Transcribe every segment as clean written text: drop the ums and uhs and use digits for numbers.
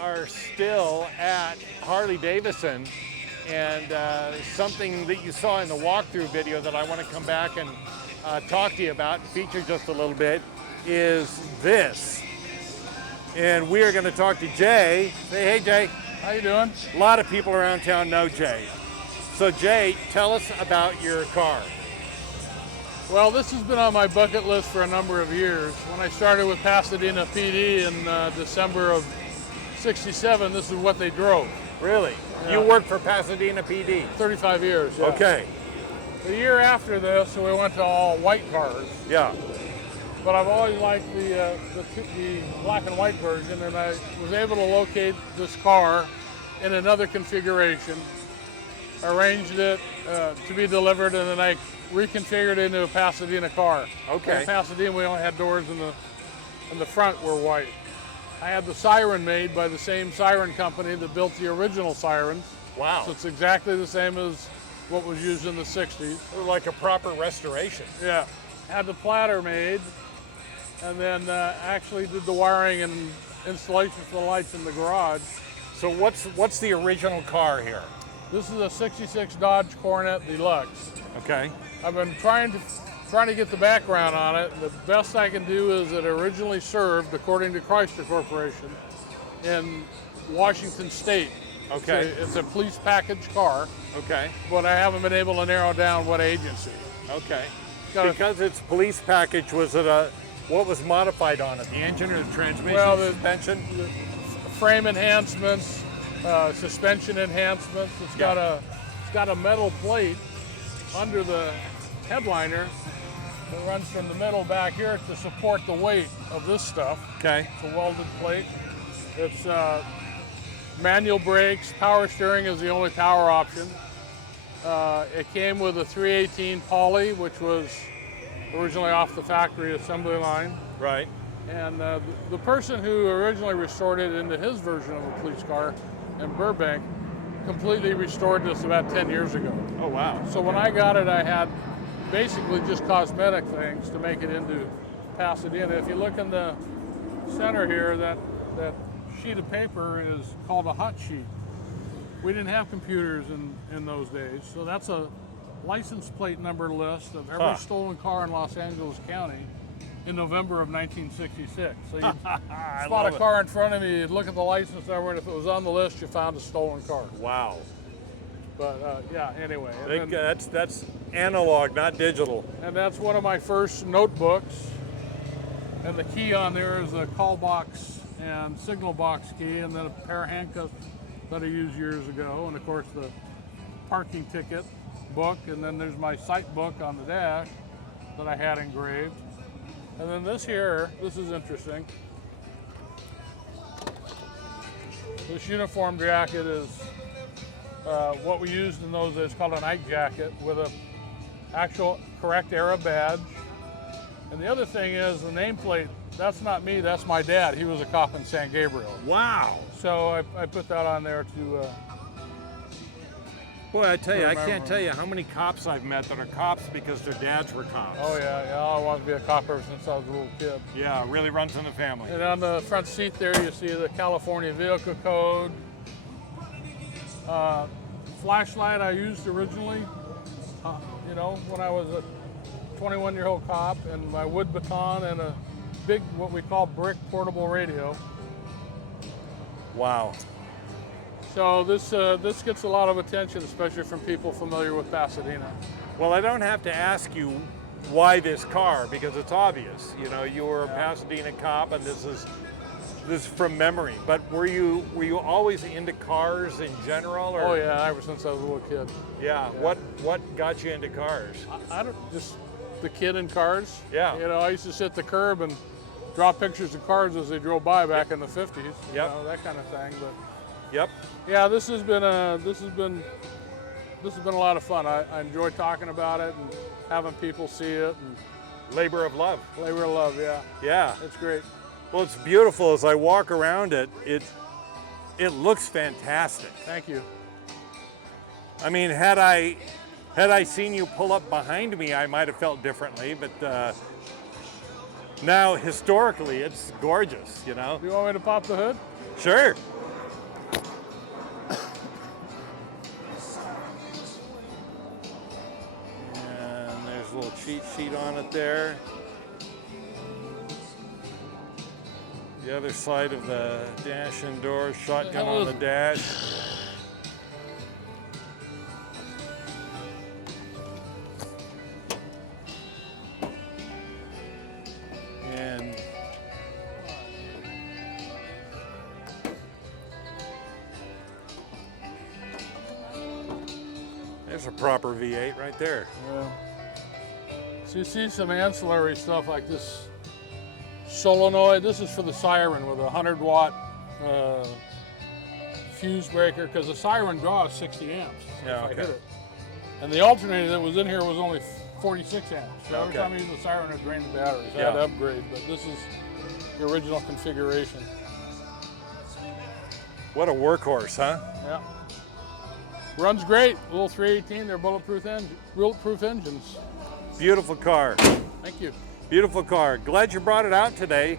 are still at Harley-Davidson, and something that you saw in the walkthrough video that I want to come back and talk to you about and feature just a little bit is this. And we are going to talk to Jay. Say, hey, Jay. How you doing? A lot of people around town know Jay. So, Jay, tell us about your car. Well, this has been on my bucket list for a number of years. When I started with Pasadena PD in December of '67, this is what they drove. Really? Yeah. You worked for Pasadena PD? 35 years, yeah. Okay. The year after this, we went to all white cars. Yeah. But I've always liked the black and white version, and I was able to locate this car in another configuration, arranged it to be delivered, and then I reconfigured it into a Pasadena car. Okay. In Pasadena, we only had doors in the front were white. I had the siren made by the same siren company that built the original sirens. Wow. So it's exactly the same as what was used in the 60s. Like a proper restoration. Yeah. Had the platter made, and then actually did the wiring and installation for the lights in the garage. So what's the original car here? This is a '66 Dodge Coronet Deluxe. Okay. I've been trying to get the background on it. The best I can do is it originally served, according to Chrysler Corporation, in Washington State. Okay. It's a police package car. Okay. But I haven't been able to narrow down what agency. Okay. Because it's police package, was it what was modified on it? The engine or the transmission? Well, the suspension? The frame enhancements, suspension enhancements. It's got a metal plate under the headliner that runs from the middle back here to support the weight of this stuff. Okay. It's a welded plate. It's manual brakes. Power steering is the only power option. It came with a 318 poly, which was originally off the factory assembly line. Right. And the person who originally restored it into his version of a police car in Burbank completely restored this about 10 years ago. Oh, wow. So when I got it, I had basically just cosmetic things to make it into Pasadena. If you look in the center here, that sheet of paper is called a hot sheet. We didn't have computers in those days, so that's a license plate number list of every stolen car in Los Angeles County in November of 1966. So you spot a car in front of you, you'd look at the license number, and if it was on the list, you found a stolen car. Wow. But yeah, anyway. That's analog, not digital. And that's one of my first notebooks. And the key on there is a call box and signal box key, and then a pair of handcuffs that I used years ago, and of course the parking ticket book, and then there's my sight book on the dash that I had engraved. And then this here, this is interesting. This uniform jacket is what we used in those days, called a night jacket with a actual correct era badge. And the other thing is the nameplate, that's not me, that's my dad. He was a cop in San Gabriel. Wow. So I put that on there to Boy, I tell you, I can't tell you how many cops I've met that are cops because their dads were cops. Oh yeah, I wanted to be a cop ever since I was a little kid. Yeah, it really runs in the family. And on the front seat there, you see the California Vehicle Code. Flashlight I used originally, when I was a 21-year-old cop, and my wood baton and a big, what we call brick portable radio. Wow. So this gets a lot of attention, especially from people familiar with Pasadena. Well, I don't have to ask you why this car, because it's obvious. You know, you were a Pasadena cop, and this is from memory. But were you always into cars in general? Or? Oh yeah, ever since I was a little kid. Yeah. What got you into cars? I don't just the kid in cars. Yeah. I used to sit at the curb and draw pictures of cars as they drove by back in the 50s. Yep. That kind of thing. But yep. Yeah, this has been a lot of fun. I enjoy talking about it and having people see it. And labor of love. Labor of love, yeah. Yeah. It's great. Well, it's beautiful. As I walk around it, it looks fantastic. Thank you. I mean, had I seen you pull up behind me, I might have felt differently, but now historically, it's gorgeous, you know? You want me to pop the hood? Sure. little cheat sheet on it there. The other side of the dash and door, shotgun on the dash. And there's a proper V8 right there. Yeah. So you see some ancillary stuff like this solenoid. This is for the siren with a 100-watt fuse breaker, because the siren draws 60 amps Yeah, if okay. I hit it. And the alternator that was in here was only 46 amps. So every Okay. time I use the siren, it drained the batteries. I Yeah. had to upgrade, but this is the original configuration. What a workhorse, huh? Yeah. Runs great. Little 318. They're bulletproof engines. Beautiful car. Thank you. Beautiful car. Glad you brought it out today.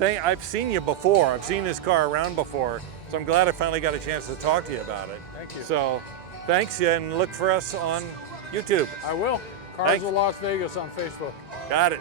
I've seen you before. I've seen this car around before. So I'm glad I finally got a chance to talk to you about it. Thank you. So thanks, and look for us on YouTube. I will. Cars Thanks. of Las Vegas on Facebook. Got it.